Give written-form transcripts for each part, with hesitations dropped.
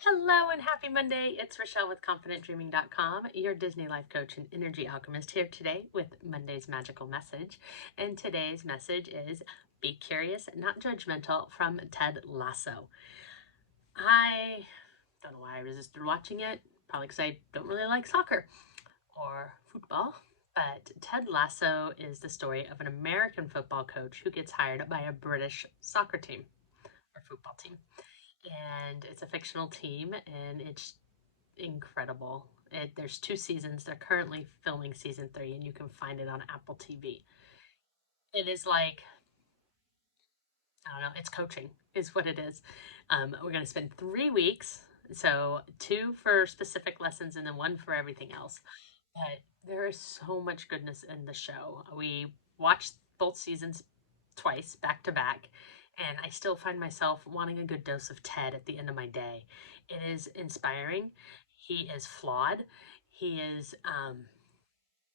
Hello and happy Monday. It's Rochelle with ConfidentDreaming.com, your Disney life coach and energy alchemist, here today with Monday's magical message. And today's message is Be Curious, Not Judgmental from Ted Lasso. I don't know why I resisted watching it, probably because I don't really like soccer or football. But Ted Lasso is the story of an American football coach who gets hired by a British soccer team or football team. And it's a fictional team, and it's incredible. There's 2 seasons. They're currently filming season 3, and you can find it on AppleTv. It is like, I don't know, it's coaching is what it is. We're going to spend 3 weeks, so 2 for specific lessons and then 1 for everything else. But there is so much goodness in the show. We watched both seasons twice, back to back, and I still find myself wanting a good dose of Ted at the end of my day. It is inspiring. He is flawed. He is,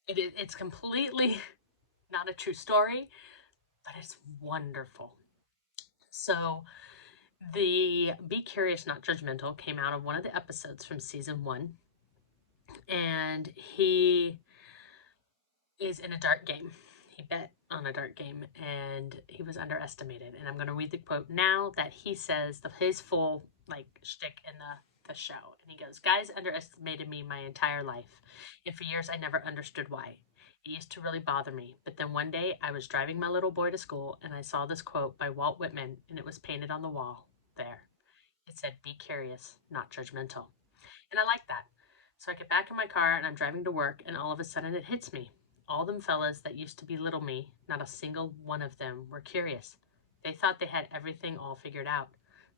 it's completely not a true story, but it's wonderful. So, the Be Curious, Not Judgmental came out of one of the episodes from season 1, and he is in a dart game. He bet on a dart game and he was underestimated. And I'm going to read the quote now that he says, his full shtick in the show. And he goes, "Guys underestimated me my entire life. And for years I never understood why. It used to really bother me. But then one day I was driving my little boy to school and I saw this quote by Walt Whitman, and it was painted on the wall there. It said, 'Be curious, not judgmental.'" And I like that. So I get back in my car and I'm driving to work, and all of a sudden it hits me. All them fellas that used to be little me, not a single one of them were curious. They thought they had everything all figured out.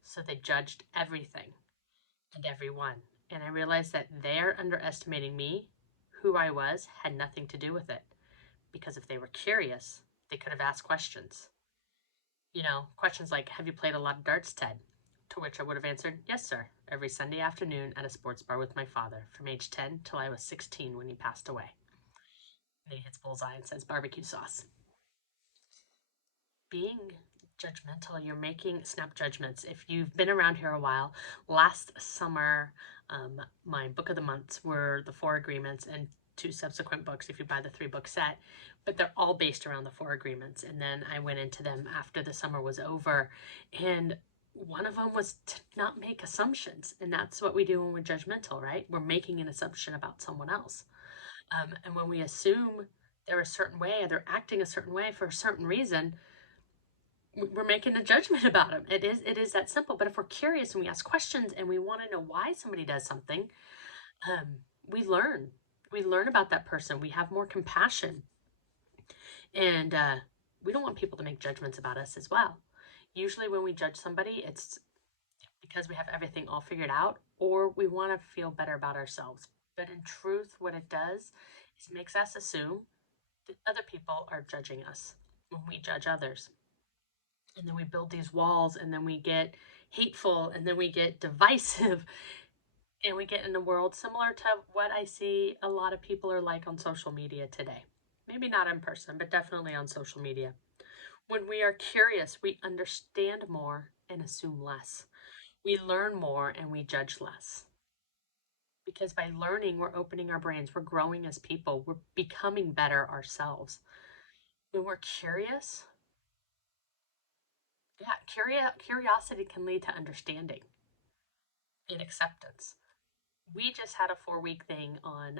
So they judged everything and everyone. And I realized that their underestimating me, who I was, had nothing to do with it. Because if they were curious, they could have asked questions. Questions like, "Have you played a lot of darts, Ted?" To which I would have answered, "Yes, sir, every Sunday afternoon at a sports bar with my father, from age 10 till I was 16 when he passed away." And he hits bullseye and says barbecue sauce. Being judgmental, you're making snap judgments. If you've been around here a while, last summer, my book of the months were the 4 agreements and 2 subsequent books if you buy the 3-book set, but they're all based around the 4 agreements. And then I went into them after the summer was over, and one of them was to not make assumptions. And that's what we do when we're judgmental, right? We're making an assumption about someone else. And when we assume they're a certain way or they're acting a certain way for a certain reason, we're making a judgment about them. It is that simple. But if we're curious and we ask questions and we want to know why somebody does something, we learn. We learn about that person. We have more compassion. And we don't want people to make judgments about us as well. Usually when we judge somebody, it's because we have everything all figured out, or we want to feel better about ourselves. But in truth, what it does is it makes us assume that other people are judging us when we judge others. And then we build these walls, and then we get hateful, and then we get divisive, and we get in a world similar to what I see a lot of people are like on social media today. Maybe not in person, but definitely on social media. When we are curious, we understand more and assume less. We learn more and we judge less. Because by learning, we're opening our brains, we're growing as people, we're becoming better ourselves. When we're curious, curiosity can lead to understanding and acceptance. We just had a 4-week thing on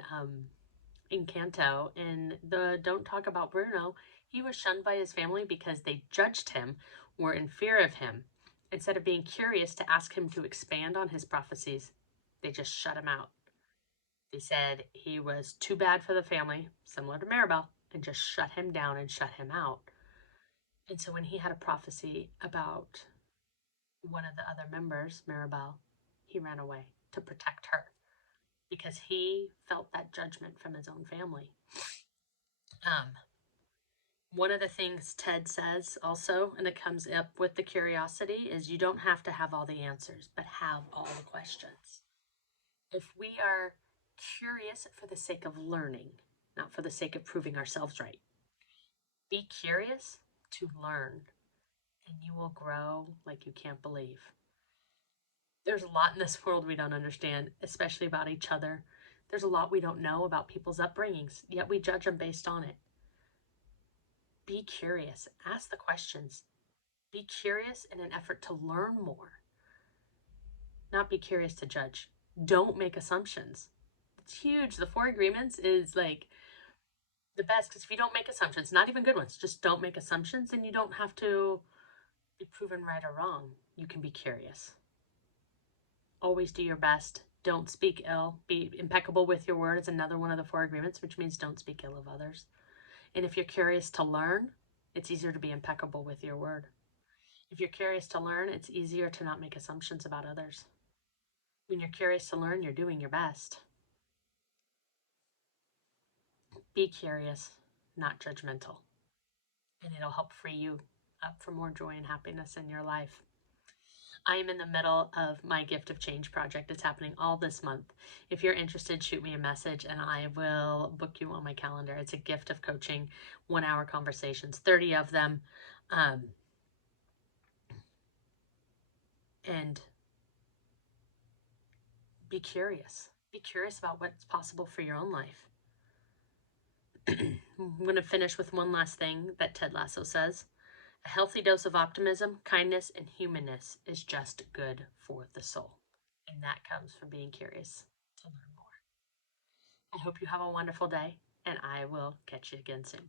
Encanto, and the Don't Talk About Bruno. He was shunned by his family because they judged him, were in fear of him. Instead of being curious to ask him to expand on his prophecies, they just shut him out. They said he was too bad for the family, similar to Maribel, and just shut him down and shut him out. And so when he had a prophecy about one of the other members, Maribel, he ran away to protect her because he felt that judgment from his own family. One of the things Ted says also, and it comes up with the curiosity, is you don't have to have all the answers, but have all the questions. If we are curious for the sake of learning, not for the sake of proving ourselves right, be curious to learn, and you will grow like you can't believe. There's a lot in this world we don't understand, especially about each other. There's a lot we don't know about people's upbringings, yet we judge them based on it. Be curious. Ask the questions. Be curious in an effort to learn more, not be curious to judge. Don't make assumptions. It's huge. The four agreements is like the best because if you don't make assumptions, not even good ones, just don't make assumptions, and you don't have to be proven right or wrong. You can be curious. Always do your best. Don't speak ill. Be impeccable with your word is another one of the four agreements, which means don't speak ill of others. And if you're curious to learn, it's easier to be impeccable with your word. If you're curious to learn, it's easier to not make assumptions about others. When you're curious to learn, you're doing your best. Be curious, not judgmental. And it'll help free you up for more joy and happiness in your life. I am in the middle of my Gift of Change project. It's happening all this month. If you're interested, shoot me a message and I will book you on my calendar. It's a gift of coaching, 1 hour conversations, 30 of them. And be curious. Be curious about what's possible for your own life. I'm going to finish with one last thing that Ted Lasso says. A healthy dose of optimism, kindness, and humanness is just good for the soul. And that comes from being curious to learn more. I hope you have a wonderful day, and I will catch you again soon.